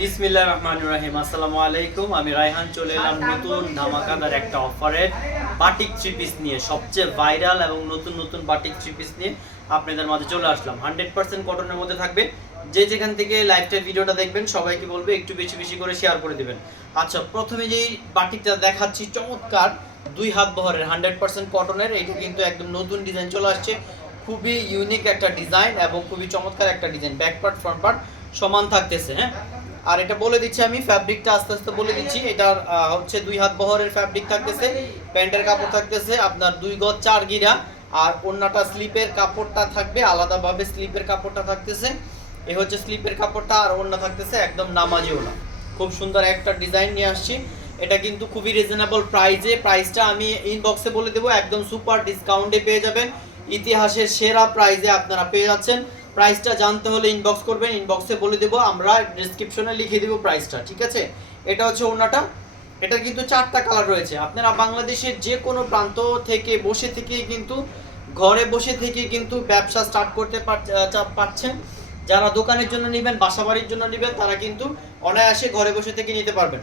বিসমিল্লাহির রহমানির রহিম। আসসালামু আলাইকুম। আমি রায়হান চলে এলাম নতুন ধামাকাদার একটা অফারের বাটিক থ্রি পিস নিয়ে, সবচেয়ে ভাইরাল এবং নতুন নতুন বাটিক থ্রি পিস নিয়ে আপনাদের মাঝে চলে আসলাম। 100% কটনের মধ্যে থাকবে। যে যেখান থেকে লাইভটা ভিডিওটা দেখবেন সবাইকে বলবে একটু বেশি বেশি করে শেয়ার করে দিবেন। আচ্ছা, প্রথমে যেই বাটিকটা দেখাচ্ছি চমৎকার 2 হাত বহরের 100% কটনের, এটা কিন্তু একদম নতুন ডিজাইন চলে আসছে। খুবই ইউনিক একটা ডিজাইন এবং খুবই চমৎকার একটা design. Back part front part সমান থাকতেছে। হ্যাঁ, আর এটা বলে দিচ্ছি আমি, ফ্যাব্রিকটা আস্তে আস্তে বলে দিচ্ছি। এটার হচ্ছে 2 হাত বহরের ফ্যাব্রিক থাকতেছে, প্যান্টের কাপড় থাকতেছে আপনার 2 গজ 4 গিরা, আর ওন্নাটা স্লিপের কাপড়টা থাকবে আলাদাভাবে, স্লিপের কাপড়টা থাকতেছে। এই হচ্ছে স্লিপের কাপড়টা, আর ওন্না থাকতেছে একদম নামাজি ওন্না। খুব সুন্দর একটা ডিজাইন নিয়ে আসছি। এটা কিন্তু খুবই রিজনেবল প্রাইসে, প্রাইসটা আমি ইনবক্সে বলে দেবো, একদম সুপার ডিসকাউন্টে পেয়ে যাবেন। ইতিহাসের সেরা প্রাইসে আপনারা পেয়ে যাচ্ছেন। প্রাইসটা জানতে হলে ইনবক্স করবেন, ইনবক্সে বলে দেবো, আমরা ডেসক্রিপশনে লিখে দেবো প্রাইসটা, ঠিক আছে? এটা হচ্ছে ওন্নাটা। এটা কিন্তু 4টা কালার রয়েছে। আপনারা বাংলাদেশের যে কোনো প্রান্ত থেকে বসে থেকে কিন্তু ঘরে বসে থেকে কিন্তু ব্যবসা স্টার্ট করতে পারছেন। যারা দোকানের জন্য নেবেন, বাসাবাড়ির জন্য নেবেন, তারা কিন্তু অনায়াসে ঘরে বসে থেকে নিতে পারবেন।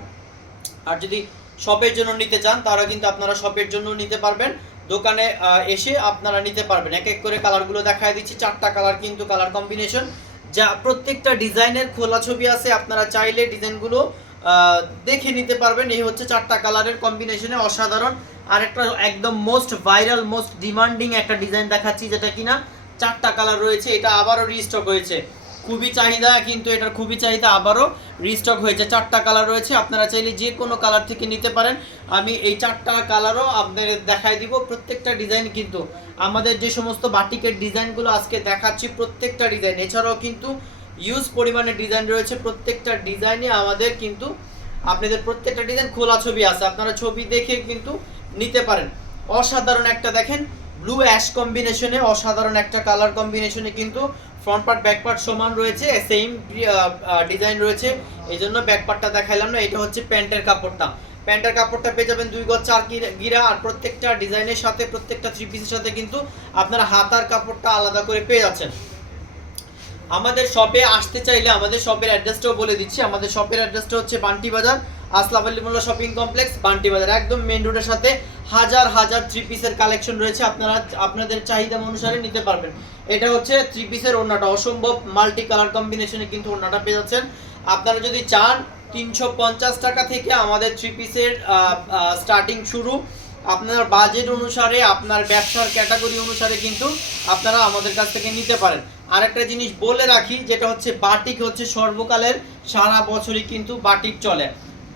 আর যদি শপের জন্য নিতে চান তারা কিন্তু আপনারা শপের জন্য নিতে পারবেন, দোকানে এসে আপনারা নিতে পারবেন। এক এক করে কালারগুলো দেখায় দিচ্ছি। 4টা কালার কিন্তু কালার কম্বিনেশন, যা প্রত্যেকটা ডিজাইনের খোলা ছবি আছে, আপনারা চাইলে ডিজাইনগুলো দেখে নিতে পারবেন। এই হচ্ছে 4টা কালারের কম্বিনেশনে অসাধারণ। আর একটা একদম মোস্ট ভাইরাল মোস্ট ডিমান্ডিং একটা ডিজাইন দেখাচ্ছি, যেটা কিনা 4টা কালার রয়েছে। এটা আবারও রিস্টক হয়েছে, খুবই চাহিদা, কিন্তু এটার খুবই চাহিদা, আবারও রিস্টক হয়েছে। 4টা কালার রয়েছে, আপনারা চাইলে যে কোনো কালার থেকে নিতে পারেন। আমি এই 4টা কালারও আপনাদের দেখাই দিব। প্রত্যেকটা ডিজাইন কিন্তু আমাদের যে সমস্ত বাটিকের ডিজাইনগুলো আজকে দেখাচ্ছি, প্রত্যেকটা ডিজাইন, এছাড়াও কিন্তু ইউজ পরিমাণে ডিজাইন রয়েছে। প্রত্যেকটা ডিজাইনে আমাদের কিন্তু আপনাদের প্রত্যেকটা ডিজাইন খোলা ছবি আছে, আপনারা ছবি দেখে কিন্তু নিতে পারেন। অসাধারণ একটা দেখেন ব্লু অ্যাশ কম্বিনেশনে, অসাধারণ একটা কালার কম্বিনেশনে কিন্তু ফ্রন্ট পার্ট ব্যাক পার্ট সমান রয়েছে, সেম ডিজাইন রয়েছে, এই জন্য ব্যাক পার্টটা দেখাইলাম না। এটা হচ্ছে প্যান্টের কাপড়টা। প্যান্টের কাপড়টা পেয়ে যাবেন 2 গজ 4 গিরা, আর প্রত্যেকটা ডিজাইনের সাথে প্রত্যেকটা থ্রি পিসের সাথে কিন্তু আপনারা হাতার কাপড়টা আলাদা করে পেয়ে যাচ্ছেন। আমাদের শপে আসতে চাইলে আমাদের শপের অ্যাড্রেসটাও বলে দিচ্ছি। আমাদের শপের অ্যাড্রেসটা হচ্ছে বান্টি বাজার, আসলাফ আলী মোল্লা শপিং কমপ্লেক্স, বান্টি বাজার, একদম মেইন রোডের সাথে। হাজার হাজার থ্রি পিসের কালেকশন রয়েছে, আপনারা আপনাদের চাহিদা অনুসারে নিতে পারবেন। এটা হচ্ছে থ্রি পিসের ওড়নাটা, অসম্ভব মাল্টি কালার কম্বিনেশনে কিন্তু ওড়নাটা পেয়ে যাচ্ছেন। আপনারা যদি চান 350 টাকা থেকে আমাদের থ্রি পিসের স্টার্টিং শুরু। আপনার বাজেট অনুসারে, আপনার ব্যবসার ক্যাটাগরি অনুসারে কিন্তু আপনারা আমাদের কাছ থেকে নিতে পারেন। আরেকটা জিনিস বলে রাখি, যেটা হচ্ছে বাটিক হচ্ছে সর্বকালের, সারা বছরই কিন্তু বাটিক চলে,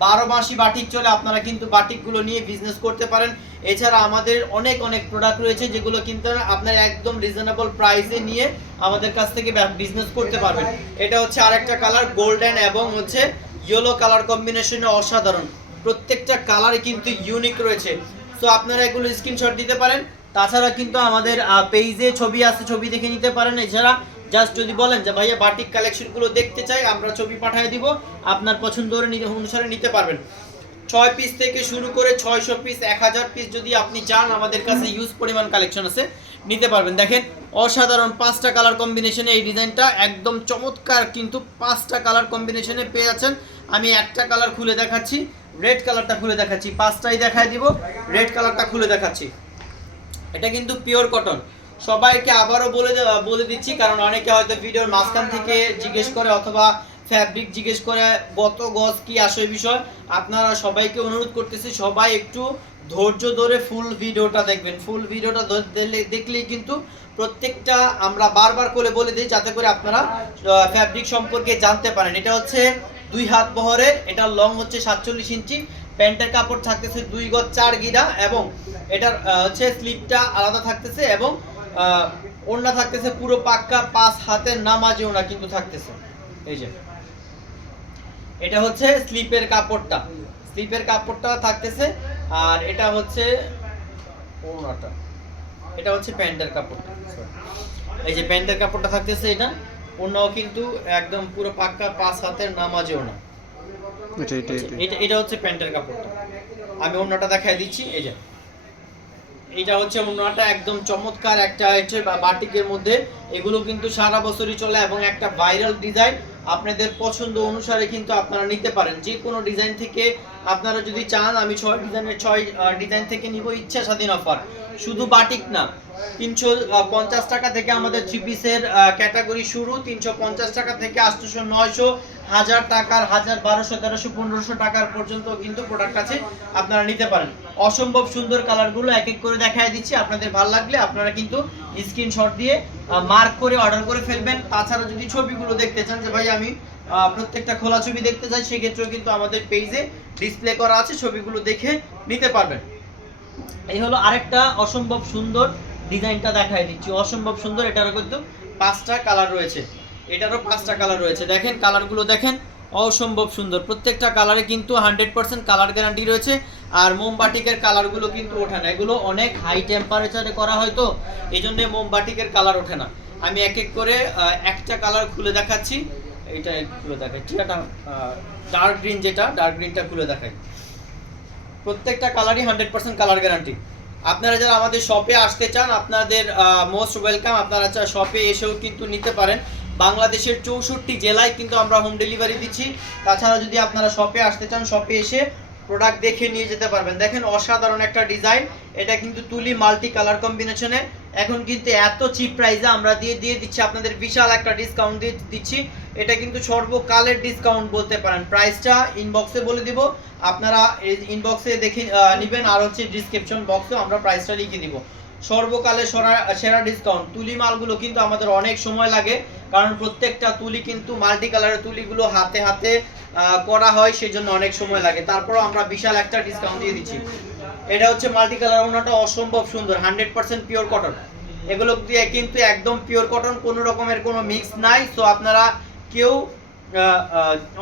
12 মাসই বাটিক চলে। আপনারা কিন্তু বাটিকগুলো নিয়ে বিজনেস করতে পারেন। এছাড়া আমাদের অনেক অনেক প্রোডাক্ট রয়েছে যেগুলো কিন্তু আপনারা একদম রিজনেবল প্রাইসে নিয়ে আমাদের কাছ থেকে বিজনেস করতে পারবেন। এটা হচ্ছে আরেকটা কালার, গোল্ডেন এবং হচ্ছে ইয়েলো কালার কম্বিনেশনে অসাধারণ। প্রত্যেকটা কালারে কিন্তু ইউনিক রয়েছে, তো আপনারা এগুলো স্ক্রিনশট দিতে পারেন। তাছাড়া কিন্তু আমাদের পেজে ছবি আছে, ছবি দেখে নিতে পারেন। এছাড়া জাস্ট যদি বলেন যে ভাইয়া বাটিক কালেকশনগুলো দেখতে চাই, আমরা ছবি পাঠিয়ে দিব, আপনার পছন্দ অনুসারে নিতে পারবেন। 6 পিস থেকে শুরু করে 600 পিস 1000 পিস যদি আপনি চান, আমাদের কাছে ইউজ পরিমাণ কালেকশন আছে, নিতে পারবেন। দেখেন অসাধারণ 5টা কালার কম্বিনেশনে এই ডিজাইনটা একদম চমৎকার, কিন্তু 5টা কালার কম্বিনেশনে পেয়ে যাচ্ছেন। আমি একটা কালার খুলে দেখাচ্ছি, রেড কালারটা খুলে দেখাচ্ছি, 5টাই দেখাই দিব। রেড কালারটা খুলে দেখাচ্ছি, এটা কিন্তু পিওর কটন। সবাইকে আবারও বলে দিচ্ছি, কারণ অনেকে হয়তো ভিডিওর মাঝখান থেকে জিজ্ঞেস করে অথবা ফ্যাব্রিক জিজ্ঞেস করে কত গজ কি আসে বিষয়। আপনারা সবাইকে অনুরোধ করতেছি, সবাই একটু ধৈর্য ধরে ফুল ভিডিওটা দেখবেন। ফুল ভিডিওটা দেখলেই কিন্তু প্রত্যেকটা আমরা বারবার করে বলে দিই, যাতে করে আপনারা ফ্যাব্রিক সম্পর্কে জানতে পারেন। এটা হচ্ছে 2 হাত বহরের, এটা লং হচ্ছে 47 ইঞ্চি, প্যান্টের কাপড় থাকতেছে 2 গজ 4 গিরা, এবং এটার হচ্ছে স্লিপটা আলাদা থাকতেছে, এবং ওড়না থাকতেছে পুরো পাক্কা 5 হাতের নামাজি ওড়না কিন্তু থাকতেছে। এই যে এটা হচ্ছে স্লিপের কাপড়টা, স্লিপের কাপড়টা থাকতেছে, আর এটা হচ্ছে ওড়নাটা, এটা হচ্ছে প্যান্টের কাপড়টা। এই যে প্যান্টের কাপড়টা থাকতেছে, এটা ওড়নাও কিন্তু একদম পুরো পাক্কা 5 হাতের নামাজি ওড়না। এটা হচ্ছে প্যান্টের কাপড়টা। আমি ওড়নাটা দেখাই দিচ্ছি। এই যে এটা হচ্ছে ওড়নাটা, একদম চমৎকার একটা হচ্ছে বাটিকের মধ্যে। এগুলো কিন্তু সারা বছরই চলে এবং একটা ভাইরাল ডিজাইন, আপনাদের পছন্দ অনুসারে কিন্তু আপনারা নিতে পারেন। যে কোনো ডিজাইন থেকে আপনারা যদি চান, আমি 6 ডিজাইনের 6 ডিজাইন থেকে নিব, ইচ্ছা স্বাধীন অফার। শুধু বাটিক না, 350 টাকা থেকে আমাদের 3 পিসের ক্যাটাগরি শুরু, 350 টাকা থেকে 800, 900, 1000 টাকার, 1000, 1200, 1300, 1500 টাকার পর্যন্ত কিন্তু প্রোডাক্ট আছে, আপনারা নিতে পারেন। অসম্ভব সুন্দর কালারগুলো এক এক করে দেখায় দিচ্ছি। আপনাদের ভালো লাগলে আপনারা কিন্তু স্ক্রিনশট দিয়ে মার্ক করে অর্ডার করে ফেলবেন। তাছাড়া যদি ছবিগুলো দেখতে চান যে ভাই আমি প্রত্যেকটা খোলা ছবি দেখতে চাই, সেক্ষেত্রেও কিন্তু আমাদের পেজে ডিসপ্লে করা আছে, ছবিগুলো দেখে নিতে পারবেন। এই হলো আরেকটা অসম্ভব সুন্দর ডিজাইনটা দেখাই দিচ্ছি, অসম্ভব সুন্দর। এটারও কিন্তু 5টা কালার রয়েছে, এটারও 5টা কালার রয়েছে। দেখেন কালারগুলো দেখেন, অসম্ভব সুন্দর। প্রত্যেকটা কালারে কিন্তু 100% কালার গ্যারান্টি রয়েছে। আর মোমবাটিকের কালারগুলো কিন্তু ওঠে না, এগুলো অনেক হাই টেম্পারেচারে করা হয়, তো এই জন্য মোমবাটিকের কালার ওঠে না। আমি এক এক করে একটা কালার খুলে দেখাচ্ছি। এইটা খুলে দেখাচ্ছি, এটা ডার্ক গ্রিন, যেটা ডার্ক গ্রিনটা খুলে দেখাই। প্রত্যেকটা কালারই 100% কালার গ্যারান্টি। আপনারা যারা আমাদের শপে আসতে চান, আপনাদের মোস্ট ওয়েলকাম। আপনারা শপে এসেও কিন্তু নিতে পারেন। বাংলাদেশের 64 জেলায় কিন্তু আমরা হোম ডেলিভারি দিচ্ছি। তাছাড়া যদি আপনারা শপে আসতে চান, শপে এসে প্রোডাক্ট দেখে নিয়ে যেতে পারবেন। দেখেন অসাধারণ একটা ডিজাইন, এটা কিন্তু তুলি মাল্টি কালার কম্বিনেশনে। এখন কিন্তু এত চিপ প্রাইসে আমরা দিয়ে দিচ্ছি আপনাদের, বিশাল একটা ডিসকাউন্ট দিয়ে দিচ্ছি। এটা কিন্তু সর্বকালের ডিসকাউন্ট বলতে পারেন। প্রাইসটা ইনবক্সে বলে দিব, আপনারা ইনবক্সে দেখে নেবেন, আর হচ্ছে ডিসক্রিপশন বক্সেও আমরা প্রাইসটা লিখে দিব। সর্বকালের সেরা ডিসকাউন্ট। তুলি মালগুলো কিন্তু আমাদের অনেক সময় লাগে, কারণ প্রত্যেকটা তুলি কিন্তু মাল্টি কালারের তুলিগুলো হাতে হাতে করা হয়, সেই জন্য অনেক সময় লাগে। তারপরও আমরা বিশাল একটা ডিসকাউন্ট দিয়ে দিচ্ছি। এটা হচ্ছে মাল্টি কালার ওনাটা, অসম্ভব সুন্দর, 100% পিওর কটন। এগুলো দিয়ে কিন্তু একদম পিওর কটন, কোনো রকমের কোনো মিক্স নাই। সো আপনারা কেউ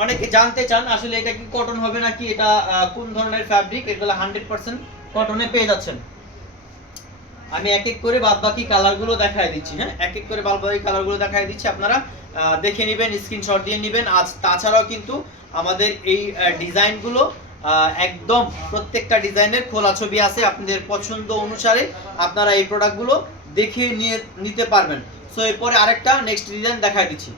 অনেকে জানতে চান আসলে এটা কি কটন হবে নাকি, এটা কোন ধরনের ফ্যাব্রিক, এগুলো 100% কটনে পেয়ে যাচ্ছেন। আমি এক এক করে বাদবাকি কালারগুলো দেখায় দিচ্ছি। হ্যাঁ, এক এক করে বাদবাকি কালারগুলো দেখায় দিচ্ছি, আপনারা দেখে নেবেন, স্ক্রিনশট দিয়ে নেবেন। আজ তাছাড়াও কিন্তু আমাদের এই ডিজাইনগুলো একদম প্রত্যেকটা ডিজাইনের খোলা ছবি আছে, আপনাদের পছন্দ অনুসারে আপনারা এই প্রোডাক্টগুলো দেখে নিতে পারবেন। সো এরপরে আরেকটা নেক্সট ডিজাইন দেখায় দিচ্ছি।